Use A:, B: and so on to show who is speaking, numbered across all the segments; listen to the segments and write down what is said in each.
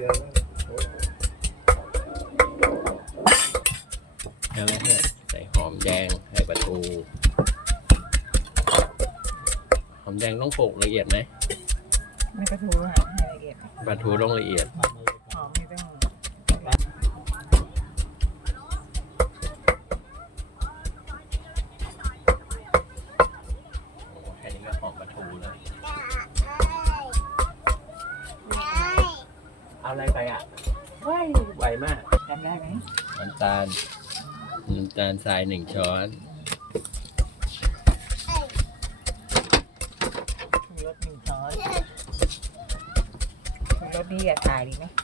A: ใช่ไหมเนี่ยใส่หอมแดงใส่ปลาทูหอมแดงต้องโขลกละเอียดไหม
B: ไม่กระทูให้ละเอียด
A: ปลาทูต้องละเอียด
B: หอมไม่ต้อง
A: โอ้แค่นี้ก็หอมปลาทูแล้วเอาอะไรไปอ่ะไวมาก
B: จำได้ไหม
A: น้ำตาลทราย1 ช้อน
B: รส1 ช้อนรสดีอย่าตายดีไหม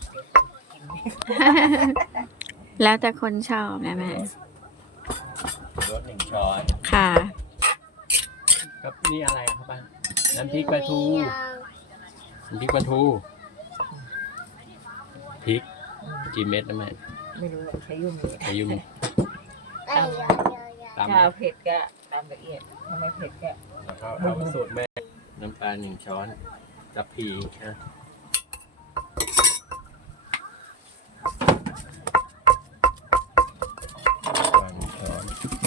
C: แล้วแต่คนชอบนะแม่
A: รส1 ช้อน
C: ค่ะ
A: ครับนี่อะไรครับป้าน้ำพริกปลาทูน้ำพริกปลาทูพริกกี่เม็ดนะแม่
B: ไม่รู้ใช้ยุ่งเลย
A: อายุมตาม
B: ถ้าเอาเผ็ดก็ตามละเอียดถ้าไม่เผ็ดก็
A: แล้วก็เอาสูตรแม่น้ำปลา1 ช้อนกับพีนะวาง1 ช้อน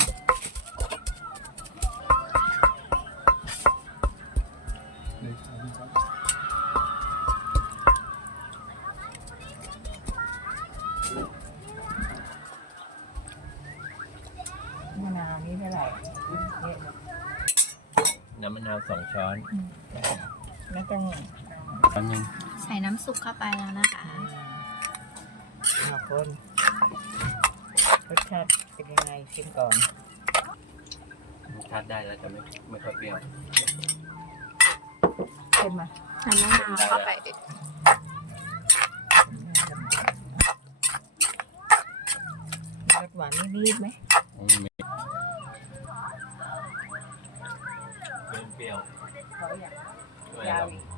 B: มะนาวนี่เท่าไหร่เนี่ย
A: น้ำมะนาว2 ช้อน
B: ไม่ต้อง
A: ช้อนหนึง
C: ใส่น้ำซุปเข้าไปแล้วนะคะ
B: คนรสชาติเป็นยังไงชิมก่อน
A: รสชาติได้แล้วจะไม่ค่อยเปรี้ยว
B: เค็มมา
C: น้ำมะนาวเข้าไป
B: รสหวานนิดๆไหม
A: ไม่เปรี้ยว
B: เขาอยาก
A: ไม่
B: ยา
A: หร
B: ว
A: อก
B: อีก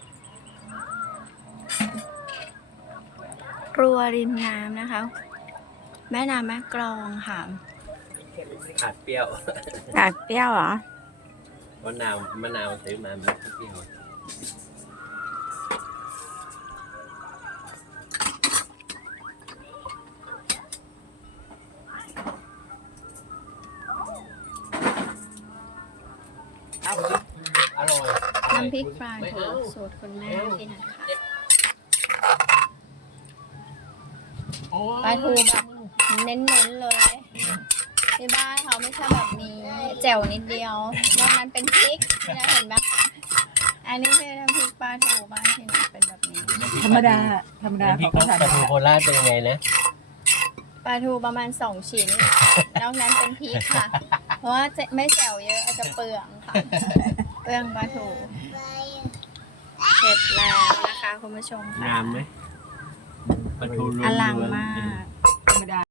C: ครัวริมน้ำนะคะ แม่น้ำแม่กลองค่ะ
B: เค็มนิด
A: ขาดเปรี้ยว
C: กาดเปรี้ยวเหรอ
A: มะนาวซื้อมามันเปรี้ยว
B: เอาไปดิ
A: อร่อย
C: น้ำพริกปลา
A: ไม่
C: ทู
A: เอา
C: สูตรคุณแม่ที่นัทค่ะ
A: โอ้ย
C: ปลาทูแบบเน้นๆเลยที่บ้านเขาไม่ใช่แบบนี้แจ่วนิดเดียวนอกนั้นเป็นพริกนะเห็นไหมอันนี้คือน้ำพริกปลาทูบ้านที่นัทเป็นแบบนี้
B: ธรรมดา
A: น้ำพริ
B: เขา
A: ก
B: ก็
A: ปลา
B: ทำ
A: ทูโคราชเป็นยังไงนะ
C: ปลาทูประมาณ2 ชิ้น นอกนั้นเป็นพริกค่ะ เพราะว่าจะไม่แจ่วเยอะอาจจะเปลืองค่ะ เปลืองปลาทูเสร็จแล้วนะคะคุณผู้ชมค่ะ
A: งามไหมปลาทูล้วนๆ
C: อลังมาก
B: ธรรมดา